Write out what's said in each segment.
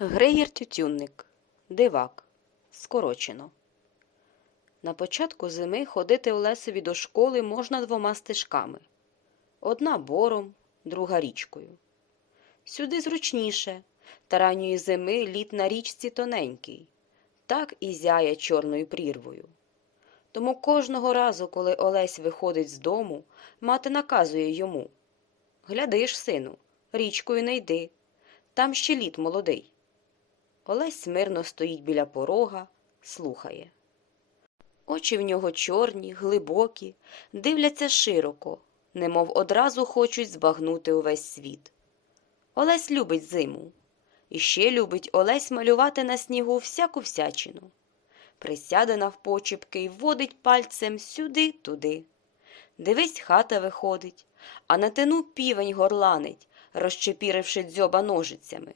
Грегір Тютюнник. Дивак. Скорочено. На початку зими ходити Олесові до школи можна двома стежками. Одна бором, друга річкою. Сюди зручніше, та ранньої зими лід на річці тоненький, так і зяє чорною прірвою. Тому кожного разу, коли Олесь виходить з дому, мати наказує йому Глядиш, сину, річкою не йди, там ще лід молодий. Олесь мирно стоїть біля порога, слухає. Очі в нього чорні, глибокі, дивляться широко, немов одразу хочуть збагнути увесь світ. Олесь любить зиму. І ще любить Олесь малювати на снігу всяку всячину. Присяде навпочіпки й водить пальцем сюди-туди. Дивись, хата виходить, а на тину півень горланить, розчепіривши дзьоба ножицями.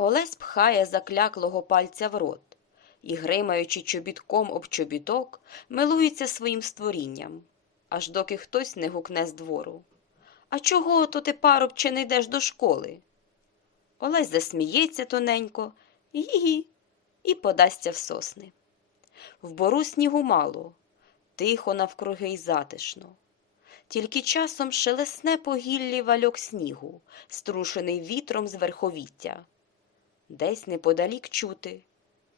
Олесь пхає закляклого пальця в рот і, гримаючи чобітком об чобіток, милується своїм створінням, аж доки хтось не гукне з двору. А чого то ти, парубче, не йдеш до школи? Олесь засміється тоненько, гі-гі, і подасться в сосни. В бору снігу мало, тихо навкруги й затишно. Тільки часом шелесне по гіллі вальок снігу, струшений вітром з верховіття. Десь неподалік чути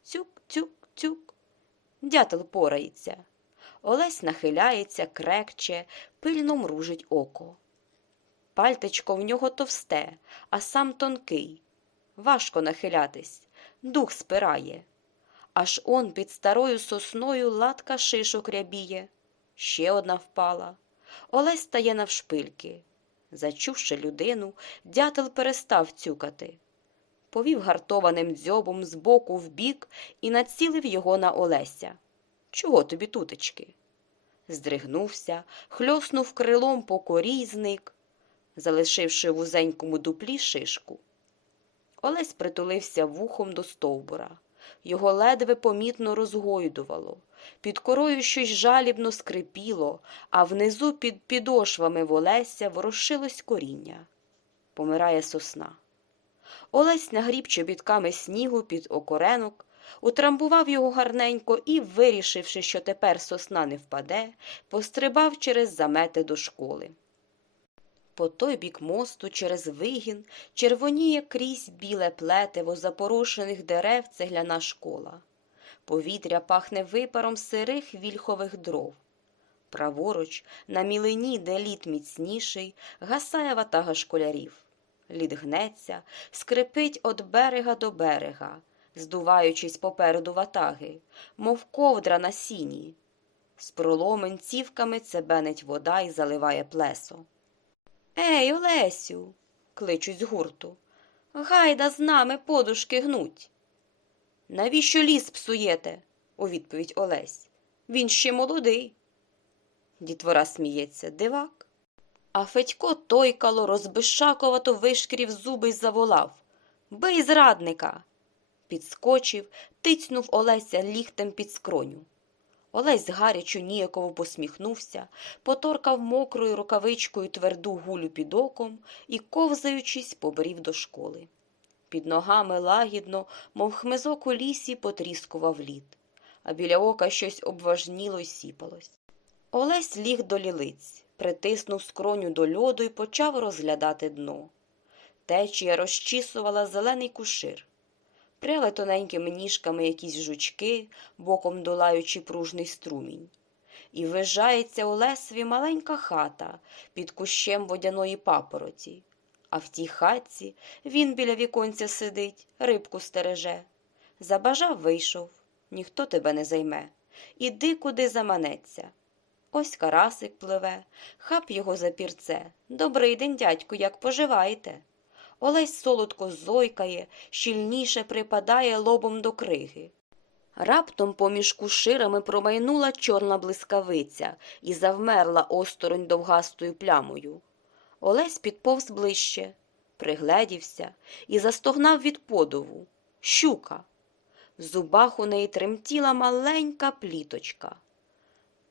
цюк-цюк-цюк. Дятел порається. Олесь нахиляється, крекче, пильно мружить око. Пальтечко в нього товсте, а сам тонкий. Важко нахилятись, дух спирає. Аж он під старою сосною латка шишок рябіє. Ще одна впала. Олесь стає навшпильки. Зачувши людину, дятел перестав цюкати. Повів гартованим дзьобом з боку в бік і націлив його на Олеся. Чого тобі, тутечки? Здригнувся, хльоснув крилом по корі зник, залишивши в узенькому дуплі шишку. Олесь притулився вухом до стовбура. Його ледве помітно розгойдувало. Під корою щось жалібно скрипіло, а внизу під підошвами в Олеся ворушилось коріння. Помирає сосна. Олесь нагріб чобітками снігу під окоренок, утрамбував його гарненько і, вирішивши, що тепер сосна не впаде, пострибав через замети до школи. По той бік мосту, через вигін, червоніє крізь біле плетиво запорошених дерев цегляна школа. Повітря пахне випаром сирих вільхових дров. Праворуч, на мілині, де лід міцніший, гасає ватага школярів. Лід гнеться, скрипить од берега до берега, здуваючись попереду ватаги, мов ковдра на сіні. З проломен цівками цебенить вода і заливає плесо. Ей, Олесю, кличуть з гурту. Гайда з нами подушки гнуть. Навіщо ліс псуєте? у відповідь Олесь. Він ще молодий. Дітвора сміється, дивак. А Федько тойкало, розбишакувато вишкрів зуби й заволав. Бий зрадника. Підскочив, тицьнув Олеся ліхтем під скроню. Олесь гарячо ніяково посміхнувся, поторкав мокрою рукавичкою тверду гулю під оком і, ковзаючись, побрів до школи. Під ногами лагідно, мов хмизок у лісі, потріскував лід, а біля ока щось обважніло й сіпалось. Олесь ліг до лілиць, притиснув скроню до льоду і почав розглядати дно. Течія розчісувала зелений кушир. Пряли тоненькими ніжками якісь жучки, боком долаючи пружний струмінь. І вижається у лесві маленька хата під кущем водяної папороті. А в тій хатці він біля віконця сидить, рибку стереже. Забажав вийшов, ніхто тебе не займе. Іди, куди заманеться. Ось карасик пливе, хап його за пірце. Добрий день, дядьку, як поживаєте? Олесь солодко зойкає, щільніше припадає лобом до криги. Раптом поміж куширами промайнула чорна блискавиця і завмерла осторонь довгастою плямою. Олесь підповз ближче, пригледівся і застогнав від подову. Щука. В зубах у неї тремтіла маленька пліточка.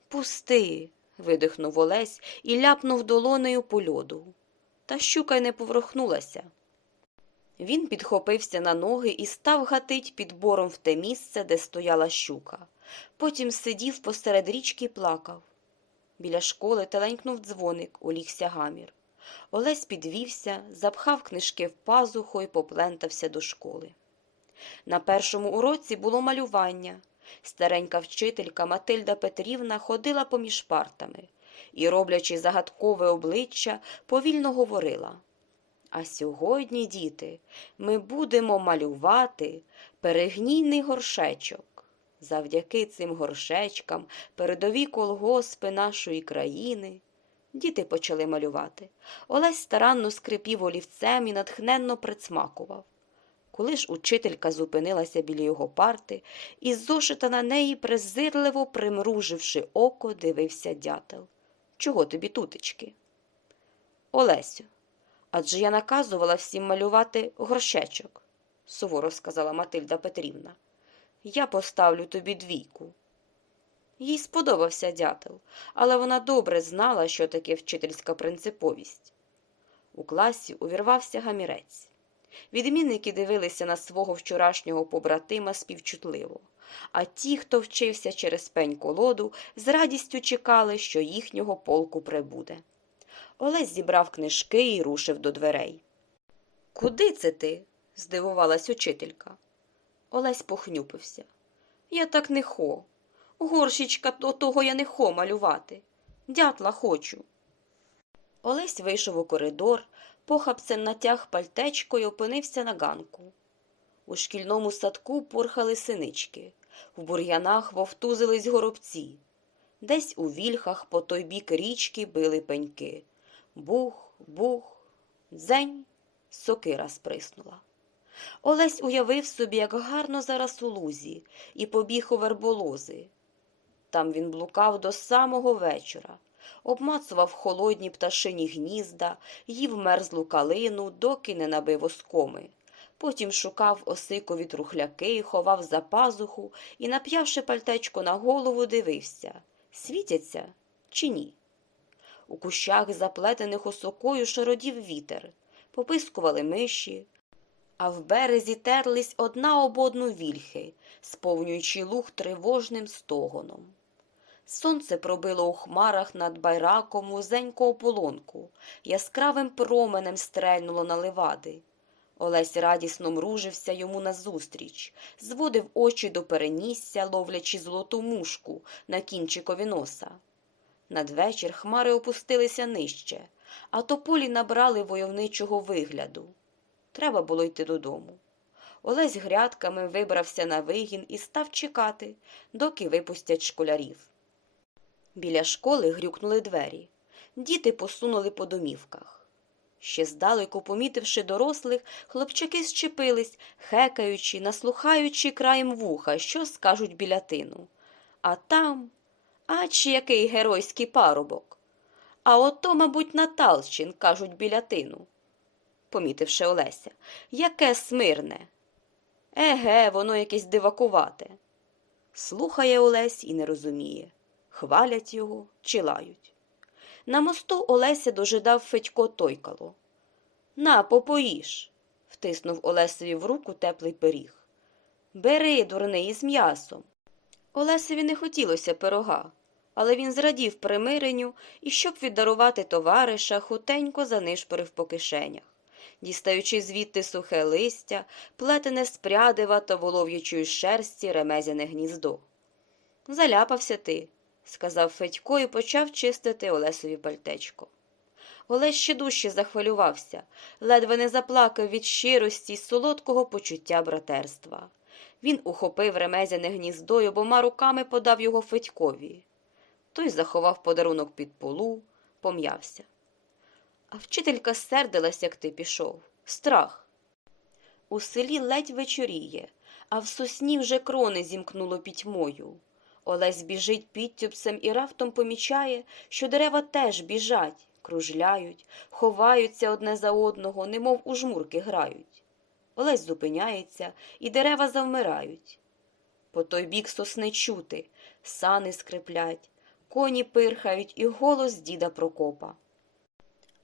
Пусти. видихнув Олесь і ляпнув долонею по льоду. Та щука й не поворухнулася. Він підхопився на ноги і став гатить під бором в те місце, де стояла щука. Потім сидів посеред річки і плакав. Біля школи теленькнув дзвоник, улігся гамір. Олесь підвівся, запхав книжки в пазуху і поплентався до школи. На першому уроці було малювання. Старенька вчителька Матильда Петрівна ходила поміж партами і, роблячи загадкове обличчя, повільно говорила. А сьогодні, діти, ми будемо малювати перегнійний горшечок. Завдяки цим горшечкам передові колгоспи нашої країни. Діти почали малювати. Олесь старанно скрипів олівцем і натхненно присмакував. Коли ж учителька зупинилася біля його парти, із зошита на неї, презирливо примруживши око, дивився дятел. Чого тобі тутечки? Олесю, адже я наказувала всім малювати горшечок, суворо сказала Матильда Петрівна. Я поставлю тобі двійку. Їй сподобався дятел, але вона добре знала, що таке вчительська принциповість. У класі увірвався гамірець. Відмінники дивилися на свого вчорашнього побратима співчутливо, а ті, хто вчився через пень колоду, з радістю чекали, що їхнього полку прибуде. Олесь зібрав книжки і рушив до дверей. Куди це ти? здивувалась учителька. Олесь похнюпився. Я так не хо. Горщичка до того я не хо малювати. Дятла хочу. Олесь вийшов у коридор, похапцем натяг пальтечко і опинився на ганку. У шкільному садку порхали синички, в бур'янах вовтузились горобці. Десь у вільхах по той бік річки били пеньки. Бух, бух, дзень, сокира сприснула. Олесь уявив собі, як гарно зараз у лузі, і побіг у верболози. Там він блукав до самого вечора, обмацував холодні пташині гнізда, їв мерзлу калину, доки не набив оскоми. Потім шукав осикові трухляки, ховав за пазуху і, нап'явши пальтечко на голову, дивився, світяться чи ні. У кущах, заплетених осокою, шародів вітер, попискували миші, а в березі терлись одна об одну вільхи, сповнюючи луг тривожним стогоном. Сонце пробило у хмарах над байраком вузеньку ополонку, яскравим променем стрельнуло на левади. Олесь радісно мружився йому назустріч, зводив очі до перенісся, ловлячи золоту мушку на кінчикові носа. Надвечір хмари опустилися нижче, а тополі набрали войовничого вигляду. Треба було йти додому. Олесь грядками вибрався на вигін і став чекати, доки випустять школярів. Біля школи грюкнули двері. Діти посунули по домівках. Ще здалеку, помітивши дорослих, хлопчаки щепились, хекаючи, наслухаючи краєм вуха, що скажуть біля тину. А там, ач який геройський парубок. А ото, мабуть, Наталчин, кажуть біля тину. Помітивши Олеся, яке смирне. Еге, воно якесь дивакувате. Слухає Олесь і не розуміє. Хвалять його чи лають. На мосту Олеся дожидав Федько Тойкало. На, попоїш, втиснув Олесеві в руку теплий пиріг. Бери, дурний, із м'ясом. Олесеві не хотілося пирога, але він зрадів примиренню і, щоб віддарувати товариша, хутенько занишпорив по кишенях, дістаючи звідти сухе листя, плетене з прядива та волов'ячої шерсті ремезяне гніздо. Заляпався ти, сказав Федько і почав чистити Олесові пальтечко. Олесь ще дужче захвилювався, ледве не заплакав від щирості й солодкого почуття братерства. Він ухопив ремезяне гніздо й обома руками подав його Федькові. Той заховав подарунок під полу, пом'явся. А вчителька сердилась, як ти пішов. Страх. У селі ледь вечоріє, а в сосні вже крони зімкнуло пітьмою. Олесь біжить підтюпцем і раптом помічає, що дерева теж біжать, кружляють, ховаються одне за одного, немов у жмурки грають. Олесь зупиняється, і дерева завмирають. По той бік сосни чути, сани скриплять, коні пирхають і голос діда Прокопа.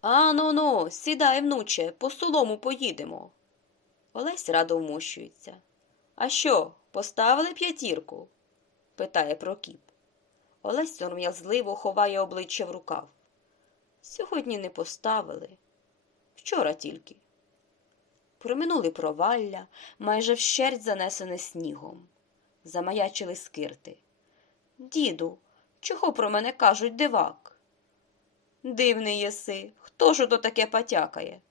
Ано-но, сідай, внуче, по солому поїдемо. Олесь радо вмощується. А що, поставили п'ятірку? Питає Прокіп. Олесь сором'язливо ховає обличчя в рукав. Сьогодні не поставили. Вчора тільки. Проминули провалля, майже вщерть занесене снігом. Замаячили скирти. Діду, чого про мене кажуть дивак? Дивний єси, хто ж ото таке потякає?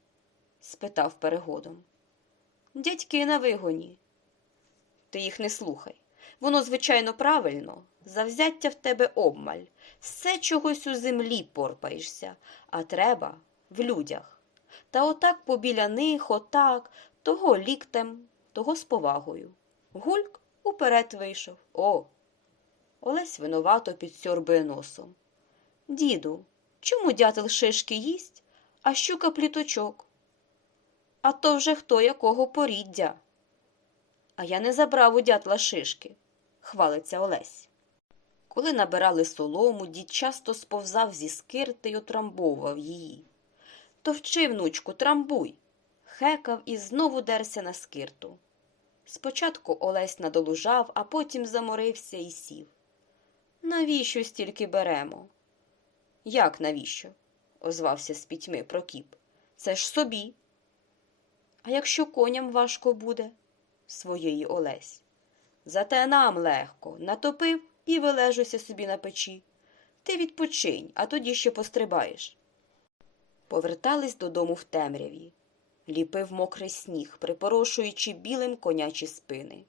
спитав перегодом. Дядьки на вигоні. Ти їх не слухай. Воно, звичайно, правильно. Завзяття в тебе обмаль. Все чогось у землі порпаєшся, а треба в людях. Та отак побіля них, отак, того ліктем, того з повагою. Гульк уперед вийшов. О! Олесь винувато підсьорбує носом. Діду, чому дятел шишки їсть, а щука пліточок? А то вже хто якого поріддя. А я не забрав у дятла шишки, хвалиться Олесь. Коли набирали солому, дід часто сповзав зі скирти й отрамбовував її. Товчи, внучку, трамбуй. Хекав і знову дерся на скирту. Спочатку Олесь надолужав, а потім заморився і сів. Навіщо стільки беремо? Як навіщо? озвався з пітьми Прокіп. Це ж собі. А якщо коням важко буде? своєї Олесь. Зате нам легко натопив і вилежуся собі на печі. Ти відпочинь, а тоді ще пострибаєш. Повертались додому в темряві. Ліпив мокрий сніг, припорошуючи білим конячі спини.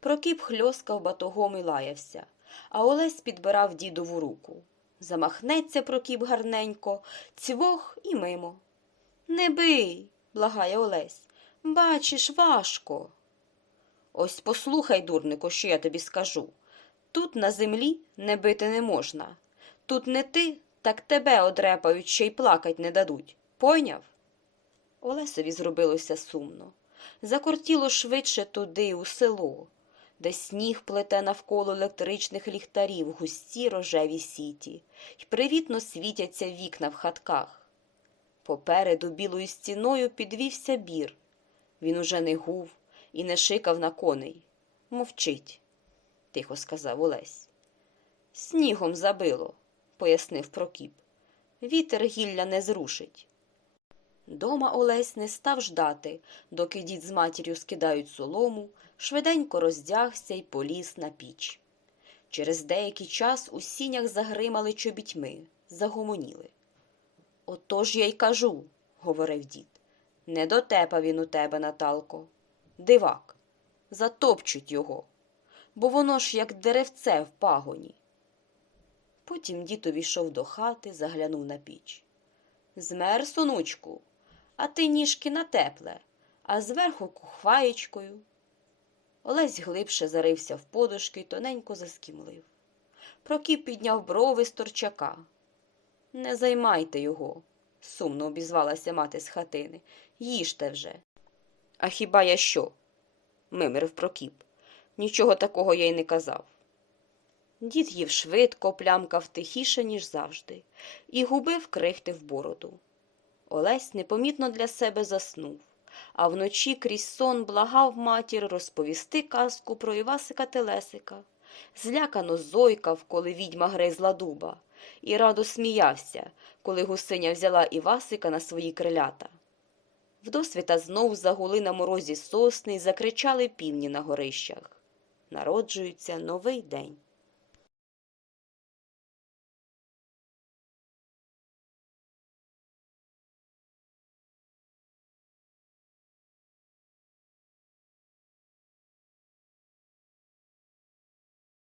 Прокіп хльоскав батогом і лаявся, а Олесь підбирав дідову руку. Замахнеться Прокіп гарненько, цвох і мимо. Не бий, благає Олесь. Бачиш, важко. Ось послухай, дурнику, що я тобі скажу. Тут на землі не бити не можна. Тут не ти, так тебе одрепають, ще й плакать не дадуть. Пойняв? Олесові зробилося сумно. Закортіло швидше туди, у село, де сніг плете навколо електричних ліхтарів густі рожеві сіті, й привітно світяться вікна в хатках. Попереду білою стіною підвівся бір. Він уже не гув і не шикав на коней. Мовчить, тихо сказав Олесь. Снігом забило, пояснив Прокіп. Вітер гілля не зрушить. Дома Олесь не став ждати, доки дід з матір'ю скидають солому, швиденько роздягся й поліз на піч. Через деякий час у сінях загримали чобітьми, загомоніли. Отож я й кажу, говорив дід, не дотепа він у тебе, Наталко. Дивак, затопчуть його, бо воно ж як деревце в пагоні. Потім дід увійшов до хати, заглянув на піч. Змерз, онучку, а ти ніжки на тепле, а зверху кухваєчкою. Олесь глибше зарився в подушки й тоненько заскімлив. Прокіп підняв брови з торчака. Не займайте його, сумно обізвалася мати з хатини. Їжте вже. А хіба я що? мимрив Прокіп. Нічого такого я й не казав. Дід їв швидко, плямкав тихіше, ніж завжди, і губив крихти в бороду. Олесь непомітно для себе заснув, а вночі крізь сон благав матір розповісти казку про Івасика Телесика. Злякано зойкав, коли відьма гризла дуба, і радо сміявся, коли гусиня взяла Івасика на свої крилята. Вдосвіта знов загули на морозі сосни й закричали півні на горищах. Народжується новий день.